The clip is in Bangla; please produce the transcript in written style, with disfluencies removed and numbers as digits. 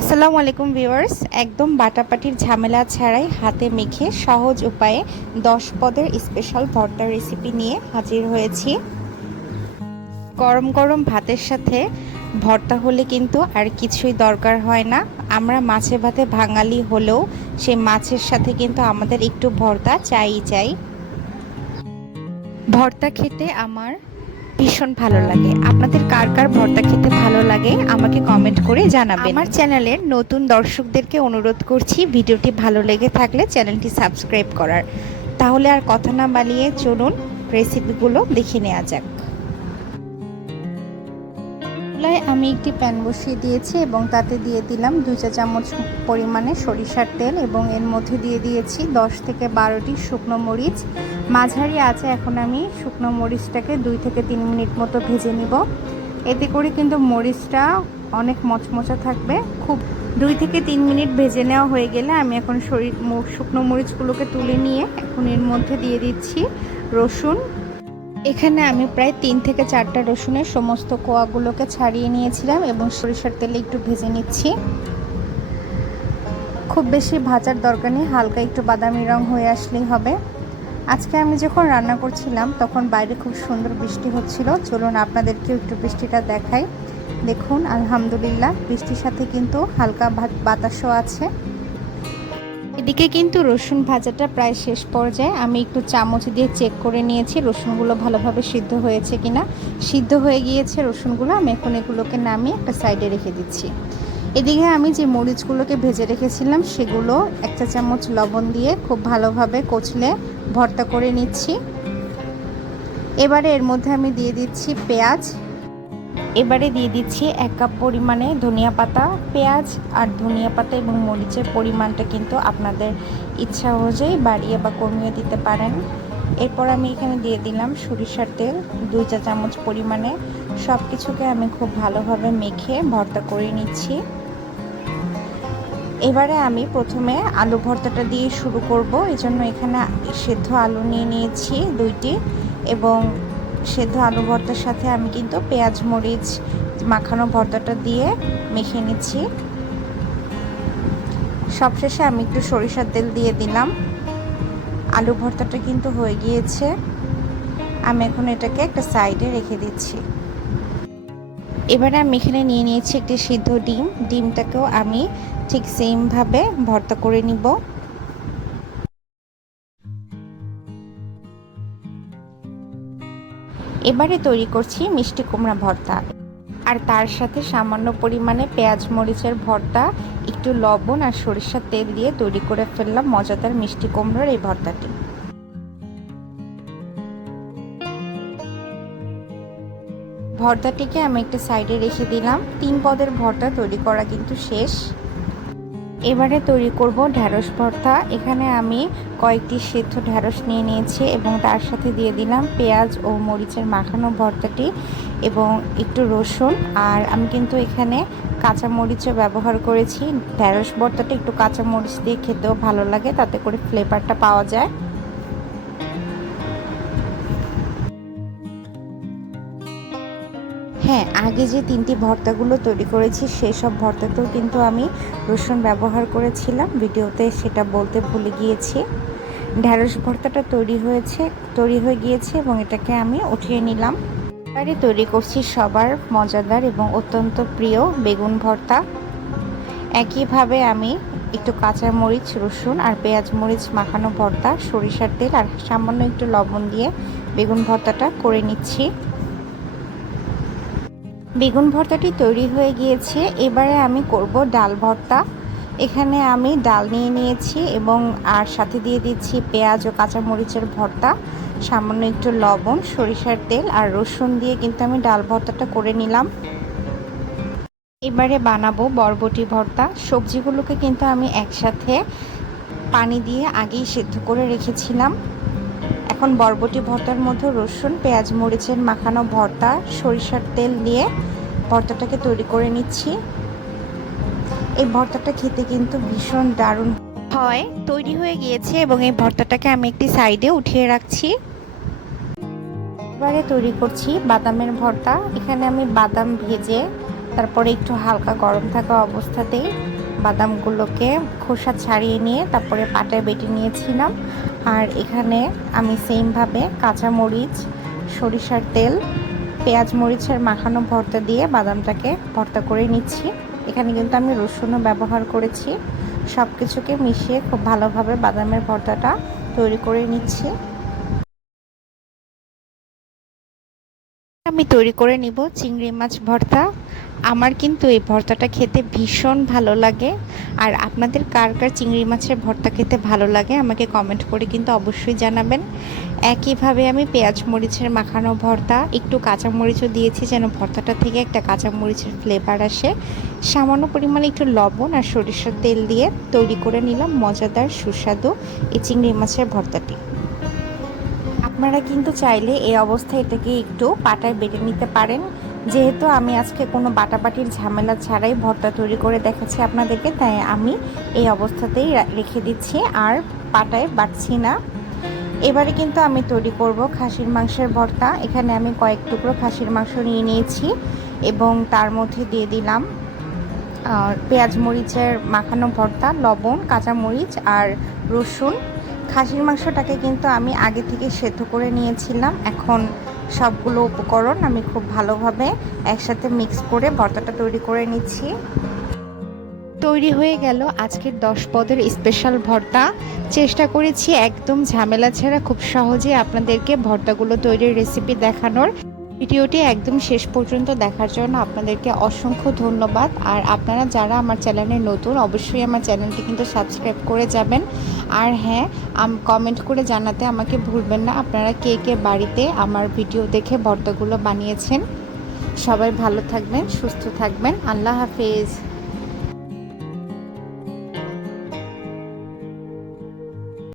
আসসালামু আলাইকুম ভিউয়ার্স, একদম বাটাবাটির ঝামেলা ছাড়াই হাতে মেখে সহজ উপায়ে 10 পদের স্পেশাল ভর্তার রেসিপি নিয়ে হাজির হয়েছি। গরম গরম ভাতের সাথে ভর্তা হলে কিন্তু আর কিছুই দরকার হয় না। আমরা মাছে ভাতে বাঙালি হলেও সেই মাছের সাথে কিন্তু আমাদের একটু ভর্তা চাই চাই। ভর্তা খেতে আমার ভীষণ ভালো লাগে। আপনাদের কার কার ভর্তা খেতে ভালো লাগে আমাকে কমেন্ট করে জানাবেন। আমার চ্যানেলের নতুন দর্শকদেরকে অনুরোধ করছি, ভিডিওটি ভালো লেগে থাকলে চ্যানেলটি সাবস্ক্রাইব করার। তাহলে আর কথা না বাড়িয়ে চলুন রেসিপিগুলো দেখে নেওয়া যাক। চুলায় আমি একটি প্যান বসিয়ে দিয়েছি এবং তাতে দিয়ে দিলাম 2 চা চামচ পরিমাণে সরিষার তেল এবং এর মধ্যে দিয়ে দিয়েছি 10 থেকে 12টি শুকনো মরিচ। মাঝারি আঁচে এখন আমি শুকনো মরিচটাকে 2 থেকে 3 মিনিট মতো ভেজে নিব। এতে করে কিন্তু মরিচটা অনেক মচমচা থাকবে। খুব 2 থেকে 3 মিনিট ভেজে নেওয়া হয়ে গেলে আমি এখন শুকনো মরিচগুলোকে তুলে নিয়ে এখন এর মধ্যে দিয়ে দিচ্ছি রসুন। এখানে আমি প্রায় 3 থেকে 4টা রসুনের সমস্ত কোয়াগুলোকে ছাড়িয়ে নিয়েছিলাম এবং সরিষার তেলে একটু ভেজে নিচ্ছি। খুব বেশি ভাজার দরকার নেই, হালকা একটু বাদামি রং হয়ে আসলেই হবে। আজকে আমি যখন রান্না করছিলাম তখন বাইরে খুব সুন্দর বৃষ্টি হচ্ছিল। চলুন আপনাদেরকেও একটু বৃষ্টিটা দেখাই। দেখুন, আলহামদুলিল্লাহ বৃষ্টির সাথে কিন্তু হালকা বাতাসও আছে। এদিকে কিন্তু রসুন ভাজাটা প্রায় শেষ পর্যায়ে। আমি একটু চামচ দিয়ে চেক করে নিয়েছি রসুনগুলো ভালোভাবে সিদ্ধ হয়েছে কিনা। সিদ্ধ হয়ে গিয়েছে রসুনগুলো। আমি এখন এগুলোকে নামিয়ে একটা সাইডে রেখে দিচ্ছি। এদিকে আমি যে মরিচগুলোকে ভেজে রেখেছিলাম সেগুলো 1 চা চামচ লবণ দিয়ে খুব ভালোভাবে কচলে ভর্তা করে নিচ্ছি। এবারে এর মধ্যে আমি দিয়ে দিচ্ছি পেঁয়াজ। এবারে দিয়ে দিচ্ছি 1 কাপ পরিমাণে ধনিয়া পাতা। পেঁয়াজ আর ধনিয়া পাতা এবং মরিচের পরিমাণটা কিন্তু আপনাদের ইচ্ছা অনুযায়ী বাড়িয়ে বা কমিয়ে দিতে পারেন। এরপর আমি এখানে দিয়ে দিলাম সরিষার তেল 2 চা চামচ পরিমাণে। সব কিছুকে আমি খুব ভালোভাবে মেখে ভর্তা করে নিচ্ছি। এবারে আমি প্রথমে আলু ভর্তাটা দিয়ে শুরু করব। এজন্য এখানে সেদ্ধ আলু নিয়ে নিয়েছি 2টি এবং সেদ্ধ আলু ভর্তার সাথে আমি কিন্তু পেঁয়াজ মরিচ মাখানো ভর্তাটা দিয়ে মেখে নিচ্ছি। সবশেষে আমি একটু সরিষার তেল দিয়ে দিলাম। আলু ভর্তাটা কিন্তু হয়ে গিয়েছে। আমি এখন এটাকে একটা সাইডে রেখে দিচ্ছি। এবারে আমি এখানে নিয়ে নিয়েছি একটি সিদ্ধ ডিম। ডিমটাকেও আমি ঠিক সেমভাবে ভর্তা করে নিব। এবারে তৈরি করছি মিষ্টি কুমড়া ভর্তা, আর তার সাথে সামান্য পরিমাণে পেঁয়াজ মরিচের ভর্তা, একটু লবণ আর সরিষার তেল দিয়ে তৈরি করে ফেললাম মজাদার মিষ্টি কুমড়োর এই ভর্তাটি। ভর্তাটিকে আমি একটা সাইডে রেখে দিলাম। 3 পদের ভর্তা তৈরি করা কিন্তু শেষ। এবারে তৈরি করব ঢ্যাঁড়স ভর্তা। এখানে আমি কয়েকটি সেদ্ধ ঢ্যাঁড়স নিয়ে নিয়েছি এবং তার সাথে দিয়ে দিলাম পেঁয়াজ ও মরিচের মাখানো ভর্তাটি এবং একটু রসুন। আর আমি কিন্তু এখানে কাঁচা মরিচও ব্যবহার করেছি। ঢ্যাঁড়স ভর্তাটা একটু কাঁচা মরিচ দিয়ে খেতেও ভালো লাগে, তাতে করে ফ্লেভারটা পাওয়া যায়। হ্যাঁ, আগে যে 3টি ভর্তাগুলো তৈরি করেছি সেই সব ভর্তাতেও কিন্তু আমি রসুন ব্যবহার করেছিলাম, ভিডিওতে সেটা বলতে ভুলে গিয়েছি। ঢ্যাঁড়স ভর্তাটা তৈরি হয়ে গিয়েছে এবং এটাকে আমি উঠিয়ে নিলাম। এবারে তৈরি করছি সবার মজাদার এবং অত্যন্ত প্রিয় বেগুন ভর্তা। একইভাবে আমি একটু কাঁচা মরিচ রসুন আর পেঁয়াজ মরিচ মাখানো ভর্তা, সরিষার তেল আর সামান্য একটু লবণ দিয়ে বেগুন ভর্তাটা করে নিচ্ছি। বেগুন ভর্তাটি তৈরি হয়ে গিয়েছে। এবারে আমি করব ডাল ভর্তা। এখানে আমি ডাল নিয়ে নিয়েছি এবং আর সাথে দিয়ে দিচ্ছি পেঁয়াজ ও কাঁচামরিচের ভর্তা, সামান্য একটু লবণ, সরিষার তেল আর রসুন দিয়ে কিন্তু আমি ডাল ভর্তাটা করে নিলাম। এবারে বানাবো বরবটি ভর্তা। সবজিগুলোকে কিন্তু আমি একসাথে পানি দিয়ে আগেই সেদ্ধ করে রেখেছিলাম। এখন বরবটি ভর্তার মধ্যে রসুন পেঁয়াজ মরিচের মাখানো ভর্তা, সরিষার তেল দিয়ে ভর্তাটাকে তৈরি করে নিচ্ছি। এই ভর্তাটা খেতে কিন্তু ভীষণ দারুণ হয়। তৈরি হয়ে গিয়েছে এবং এই ভর্তাটাকে আমি একটি সাইডে উঠিয়ে রাখছি। এবারে তৈরি করছি বাদামের ভর্তা। এখানে আমি বাদাম ভেজে তারপরে একটু হালকা গরম থাকা অবস্থাতেই বাদামগুলোকে খোসা ছাড়িয়ে নিয়ে তারপরে পাটায় বেটে নিয়েছিলাম। আর এখানে আমি সেমভাবে কাঁচামরিচ, সরিষার তেল, পেঁয়াজ মরিচের মাখানো ভর্তা দিয়ে বাদামটাকে ভর্তা করে নিচ্ছি। এখানে কিন্তু আমি রসুনও ব্যবহার করেছি। সব কিছুকে মিশিয়ে খুব ভালোভাবে বাদামের ভর্তাটা তৈরি করে নিচ্ছি। আমি তৈরি করে নিব চিংড়ি মাছ ভর্তা। আমার কিন্তু এই ভর্তাটা খেতে ভীষণ ভালো লাগে। আর আপনাদের কার কার চিংড়ি মাছের ভর্তা খেতে ভালো লাগে আমাকে কমেন্ট করে কিন্তু অবশ্যই জানাবেন। একইভাবে আমি পেঁয়াজ মরিচের মাখানো ভর্তা, একটু কাঁচামরিচও দিয়েছি যেন ভর্তাটা থেকে একটা কাঁচামরিচের ফ্লেভার আসে। সামান্য পরিমাণে একটু লবণ আর সরিষার তেল দিয়ে তৈরি করে নিলাম মজাদার সুস্বাদু এই চিংড়ি মাছের ভর্তাটি। আপনারা কিন্তু চাইলে এই অবস্থায় এটাকে একটু পাটায় বেটে নিতে পারেন। যেহেতু আমি আজকে কোনো বাটাবাটির ঝামেলা ছাড়াই ভর্তা তৈরি করে দেখাচ্ছি আপনাদেরকে, তাই আমি এই অবস্থাতেই রেখে দিচ্ছি আর পাটায় বাটছি না। এবারে কিন্তু আমি তৈরি করব খাসির মাংসের ভর্তা। এখানে আমি কয়েক টুকরো খাসির মাংস নিয়ে নিয়েছি এবং তার মধ্যে দিয়ে দিলাম পেঁয়াজ মরিচের মাখানো ভর্তা, লবণ, কাঁচামরিচ আর রসুন। খাসির মাংসটাকে কিন্তু আমি আগে থেকে সেদ্ধ করে নিয়েছিলাম। এখন সবগুলো উপকরণ আমি খুব ভালোভাবে একসাথে মিক্স করে ভর্তাটা তৈরি করে নিচ্ছি। তৈরি হয়ে গেল আজকের 10 পদের স্পেশাল ভর্তা। চেষ্টা করেছি একদম ঝামেলা ছাড়া খুব সহজে আপনাদেরকে ভর্তাগুলো তৈরির রেসিপি দেখানোর। ভিডিওটি একদম শেষ পর্যন্ত দেখার জন্য আপনাদেরকে অসংখ্য ধন্যবাদ। আর আপনারা যারা আমার চ্যানেলে নতুন অবশ্যই আমার চ্যানেলটি কিন্তু সাবস্ক্রাইব করে যাবেন। আর হ্যাঁ, কমেন্ট করে জানাতে আমাকে ভুলবেন না আপনারা কে কে বাড়িতে আমার ভিডিও দেখে ভর্তাগুলো বানিয়েছেন। সবাই ভালো থাকবেন, সুস্থ থাকবেন। আল্লাহ হাফেজ।